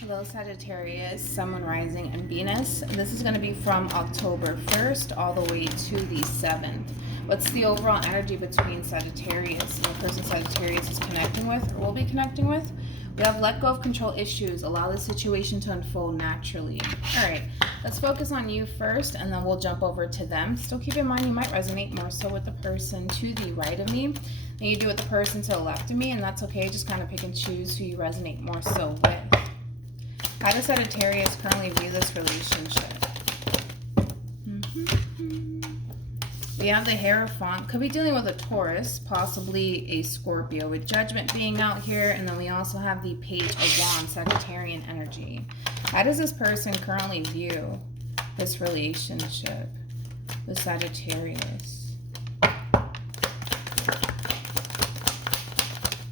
Hello Sagittarius, Sun, Moon, Rising, and Venus. This is going to be from October 1st all the way to the 7th. What's the overall energy between Sagittarius and the person Sagittarius is connecting with or will be connecting with? We have let go of control issues. Allow the situation to unfold naturally. All right, let's focus on you first and then we'll jump over to them. Still keep in mind you might resonate more so with the person to the right of me than you do with the person to the left of me, and that's okay. Just kind of pick and choose who you resonate more so with. How does Sagittarius currently view this relationship? We have the Hierophant. Could be dealing with a Taurus, possibly a Scorpio, with Judgment being out here. And then we also have the Page of Wands, Sagittarian energy. How does this person currently view this relationship with Sagittarius?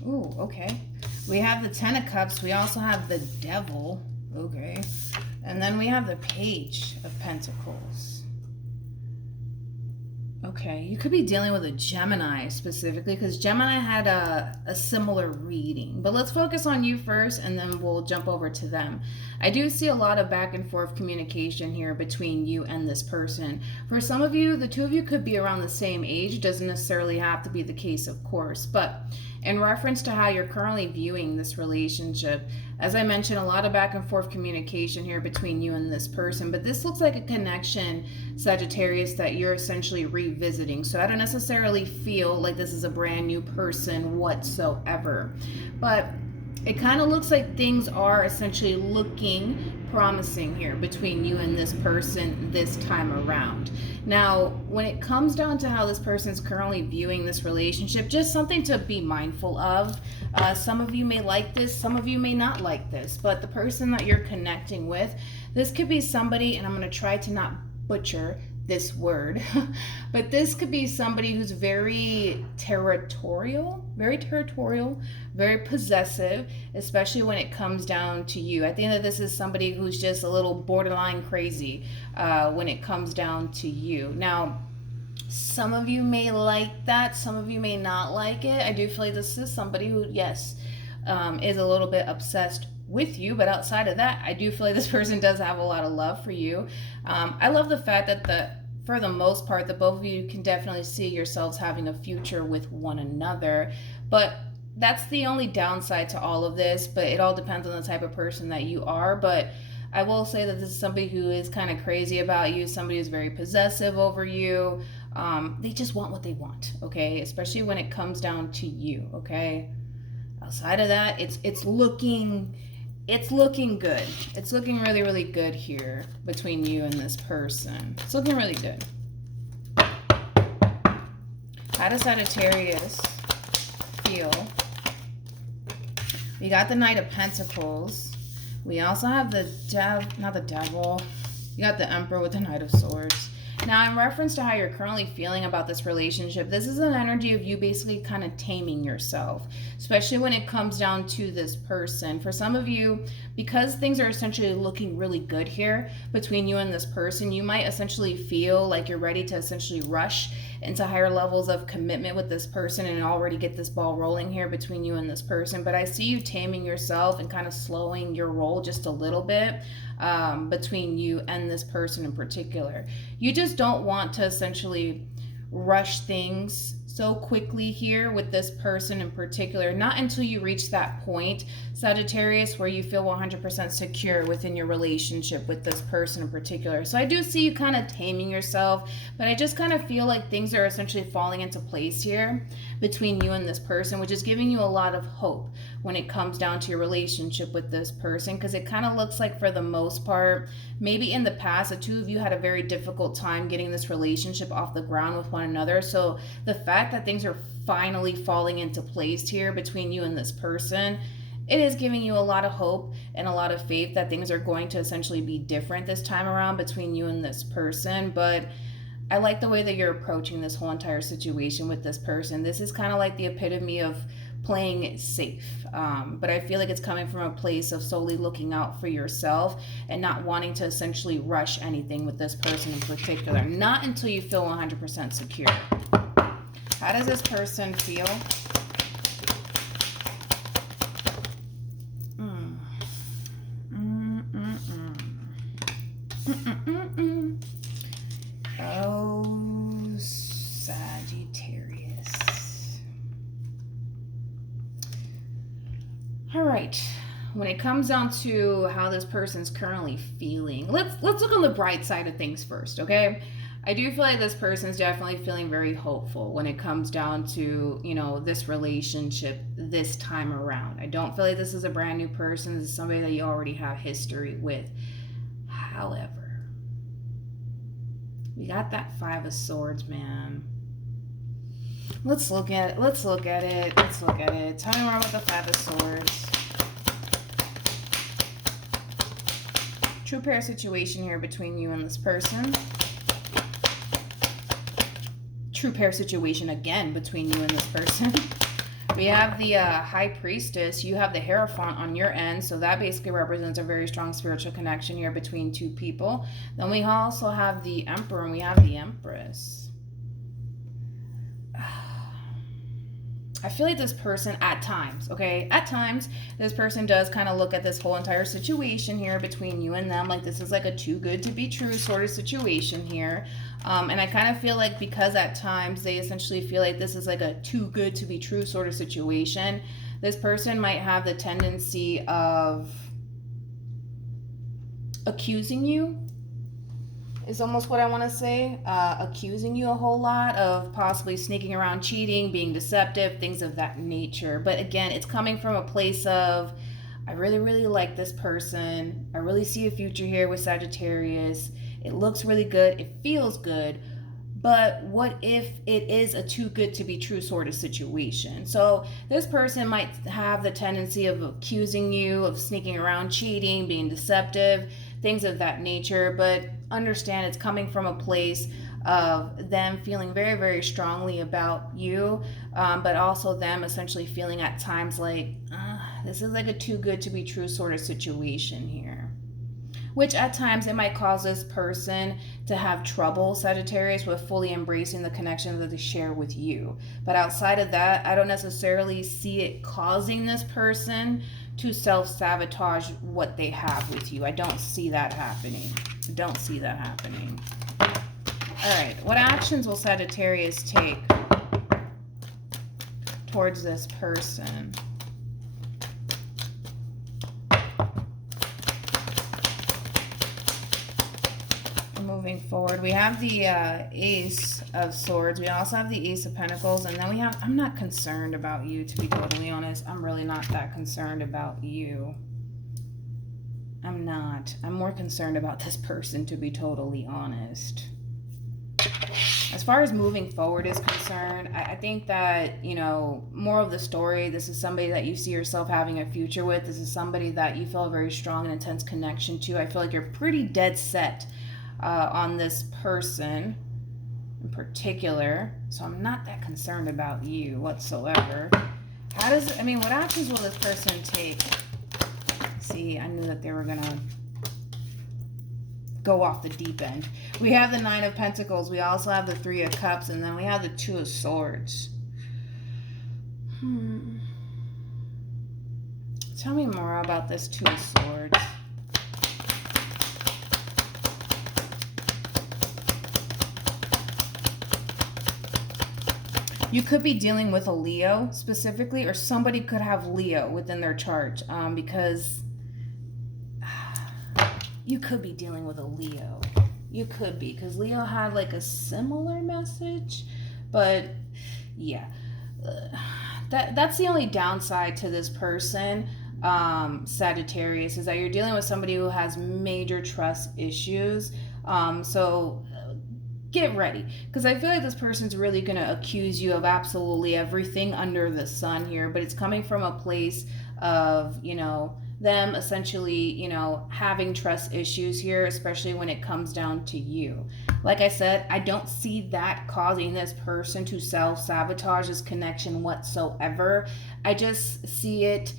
Ooh, okay. We have the Ten of Cups. We also have the Devil. Okay. And then we have the Page of Pentacles. Okay. You could be dealing with a Gemini specifically because Gemini had a similar reading. But let's focus on you first and then we'll jump over to them. I do see a lot of back and forth communication here between you and this person. For some of you, the two of you could be around the same age. It doesn't necessarily have to be the case, of course. But in reference to how you're currently viewing this relationship, as I mentioned, a lot of back and forth communication here between you and this person, but this looks like a connection, Sagittarius, that you're essentially revisiting. So I don't necessarily feel like this is a brand new person whatsoever, but it kind of looks like things are essentially looking promising here between you and this person this time around. Now, when it comes down to how this person is currently viewing this relationship, just something to be mindful of. Some of you may like this, some of you may not like this, but the person that you're connecting with, this could be somebody, and I'm going to try to not butcher this word, but this could be somebody who's very territorial, very possessive, especially when it comes down to you. I think that this is somebody who's just a little borderline crazy when it comes down to you. Now, some of you may like that, some of you may not like it. I do feel like this is somebody who, yes, is a little bit obsessed with you, but outside of that, I do feel like this person does have a lot of love for you. I love the fact that for the most part, the both of you can definitely see yourselves having a future with one another, but that's the only downside to all of this, but it all depends on the type of person that you are. But I will say that this is somebody who is kind of crazy about you, somebody who's very possessive over you. They just want what they want, okay? Especially when it comes down to you, okay? Outside of that, it's looking good. It's looking really, really good here between you and this person. It's looking really good. How does Sagittarius feel? We got the Knight of Pentacles. We also have the not the Devil. You got the Emperor with the Knight of Swords. Now, in reference to how you're currently feeling about this relationship, this is an energy of you basically kind of taming yourself, especially when it comes down to this person. For some of you, because things are essentially looking really good here between you and this person, you might essentially feel like you're ready to essentially rush into higher levels of commitment with this person and already get this ball rolling here between you and this person. But I see you taming yourself and kind of slowing your roll just a little bit between you and this person in particular. You just don't want to essentially rush things so quickly here with this person in particular, not until you reach that point, Sagittarius, where you feel 100% secure within your relationship with this person in particular. So I do see you kind of taming yourself, but I just kind of feel like things are essentially falling into place here between you and this person, which is giving you a lot of hope when it comes down to your relationship with this person, because it kind of looks like for the most part, maybe in the past, the two of you had a very difficult time getting this relationship off the ground with one another. So the fact that things are finally falling into place here between you and this person, it is giving you a lot of hope and a lot of faith that things are going to essentially be different this time around between you and this person. But I like the way that you're approaching this whole entire situation with this person. This is kind of like the epitome of playing it safe, but I feel like it's coming from a place of solely looking out for yourself and not wanting to essentially rush anything with this person in particular, not until you feel 100% secure. How does this person feel? Oh, Sagittarius. All right. When it comes down to how this person's currently feeling, let's look on the bright side of things first, okay? I do feel like this person's definitely feeling very hopeful when it comes down to, you know, this relationship this time around. I don't feel like this is a brand new person. This is somebody that you already have history with. However, we got that Five of Swords, man. Let's look at it. Let's look at it. Tell me more about the Five of Swords. True pair situation here between you and this person. True pair situation again between you and this person. We have the High Priestess. You have the Hierophant on your end, so that basically represents a very strong spiritual connection here between two people. Then we also have the Emperor, and we have the Empress. I feel like this person at times, okay, at times, this person does kind of look at this whole entire situation here between you and them like this is like a too good to be true sort of situation here. And I kind of feel like because at times they essentially feel like this is like a too good to be true sort of situation, this person might have the tendency of accusing you, is almost what I want to say. Accusing you a whole lot of possibly sneaking around, cheating, being deceptive, things of that nature. But again, it's coming from a place of, I really, really like this person. I really see a future here with Sagittarius. It looks really good. It feels good. But what if it is a too good to be true sort of situation? So this person might have the tendency of accusing you of sneaking around, cheating, being deceptive, things of that nature. But understand it's coming from a place of them feeling very, very strongly about you, but also them essentially feeling at times like, this is like a too good to be true sort of situation here. Which at times it might cause this person to have trouble, Sagittarius, with fully embracing the connection that they share with you. But outside of that, I don't necessarily see it causing this person to self-sabotage what they have with you. I don't see that happening. All right, what actions will Sagittarius take towards this person? Moving forward, we have the Ace of Swords. We also have the Ace of Pentacles, and then we have, I'm not concerned about you, to be totally honest. I'm really not that concerned about you. I'm not. I'm more concerned about this person, to be totally honest. As far as moving forward is concerned, I think that, you know, more of the story, this is somebody that you see yourself having a future with. This is somebody that you feel a very strong and intense connection to. I feel like you're pretty dead set on this person in particular, so I'm not that concerned about you whatsoever. What actions will this person take? See, I knew that they were gonna go off the deep end. We have the Nine of Pentacles, we also have the Three of Cups, and then we have the Two of Swords. Tell me more about this Two of Swords. You could be dealing with a Leo specifically, or somebody could have Leo within their chart, because you could be dealing with a Leo. You could be, because Leo had like a similar message, but yeah. That's the only downside to this person, Sagittarius, is that you're dealing with somebody who has major trust issues. So get ready, because I feel like this person's really going to accuse you of absolutely everything under the sun here, but it's coming from a place of, you know, them essentially, you know, having trust issues here, especially when it comes down to you. Like I said, I don't see that causing this person to self-sabotage this connection whatsoever. I just see it,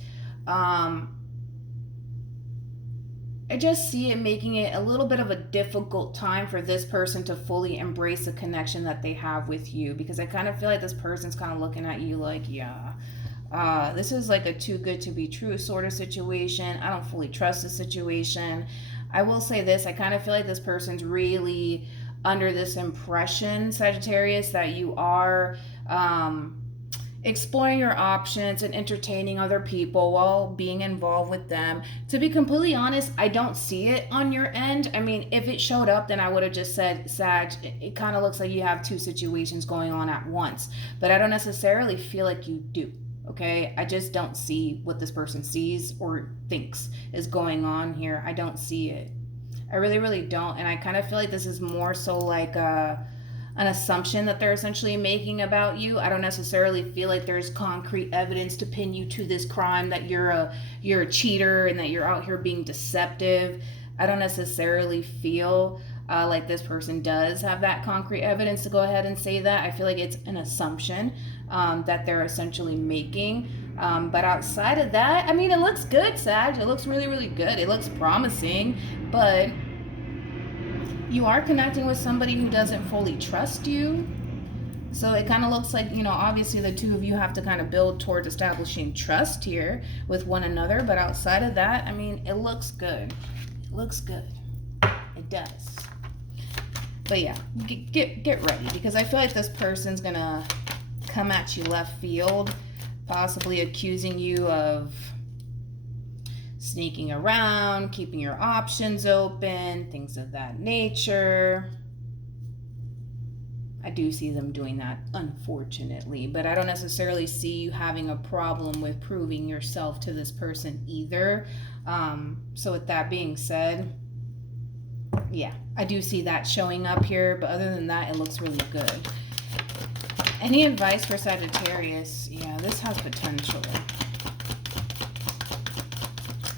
making it a little bit of a difficult time for this person to fully embrace the connection that they have with you, because I kind of feel like this person's kind of looking at you like, yeah, this is like a too good to be true sort of situation. I don't fully trust the situation. I will say this, I kind of feel like this person's really under this impression, Sagittarius, that you are exploring your options and entertaining other people while being involved with them. To be completely honest, I don't see it on your end. I mean, if it showed up, then I would have just said, Sag, it kind of looks like you have two situations going on at once. But I don't necessarily feel like you do. Okay, I just don't see what this person sees or thinks is going on here. I don't see it. I really, really don't. And I kind of feel like this is more so like an assumption that they're essentially making about you. I don't necessarily feel like there's concrete evidence to pin you to this crime, that you're a cheater and that you're out here being deceptive. I don't necessarily feel like this person does have that concrete evidence to go ahead and say that. I feel like it's an assumption that they're essentially making. But outside of that, I mean, it looks good, Sag. It looks really, really good. It looks promising, but you are connecting with somebody who doesn't fully trust you. So it kind of looks like, you know, obviously the two of you have to kind of build towards establishing trust here with one another. But outside of that, I mean, it looks good. It looks good. It does. But yeah, get ready, because I feel like this person's going to come at you left field, possibly accusing you of sneaking around, keeping your options open, things of that nature. I do see them doing that, unfortunately, but I don't necessarily see you having a problem with proving yourself to this person either. So with that being said, yeah, I do see that showing up here, but other than that, it looks really good. Any advice for Sagittarius? Yeah, this has potential.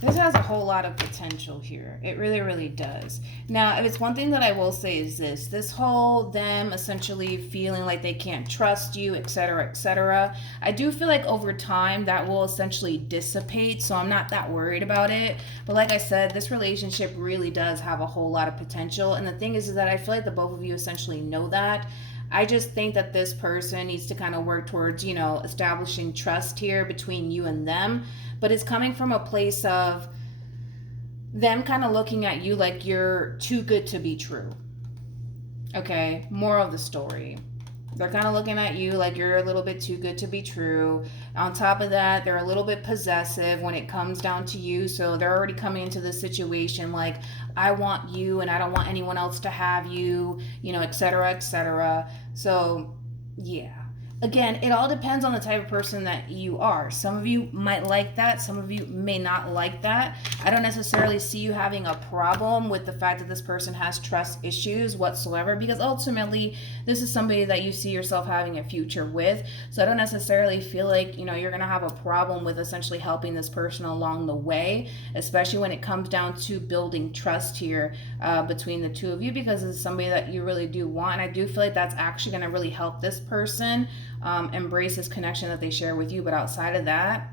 This has a whole lot of potential here. It really, really does. Now, if it's one thing that I will say is this whole them essentially feeling like they can't trust you, etc., etc. I do feel like over time that will essentially dissipate, so I'm not that worried about it. But like I said, this relationship really does have a whole lot of potential. And the thing is that I feel like the both of you essentially know that. I just think that this person needs to kind of work towards, you know, establishing trust here between you and them. But it's coming from a place of them kind of looking at you like you're too good to be true. Okay, moral of the story. They're kind of looking at you like you're a little bit too good to be true. On top of that, they're a little bit possessive when it comes down to you. So they're already coming into this situation like, I want you and I don't want anyone else to have you, you know, etc., etc. So, yeah. Again, it all depends on the type of person that you are. Some of you might like that. Some of you may not like that. I don't necessarily see you having a problem with the fact that this person has trust issues whatsoever, because ultimately this is somebody that you see yourself having a future with. So I don't necessarily feel like, you know, you're going to have a problem with essentially helping this person along the way, especially when it comes down to building trust here between the two of you, because it's somebody that you really do want. And I do feel like that's actually going to really help this person embrace this connection that they share with you. But outside of that,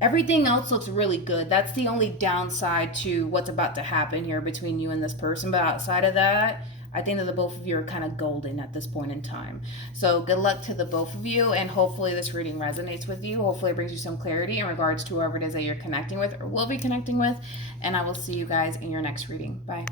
everything else looks really good. That's the only downside to what's about to happen here between you and this person. But outside of that, I think that the both of you are kind of golden at this point in time. So good luck to the both of you, and hopefully this reading resonates with you. Hopefully it brings you some clarity in regards to whoever it is that you're connecting with or will be connecting with. And I will see you guys in your next reading. Bye.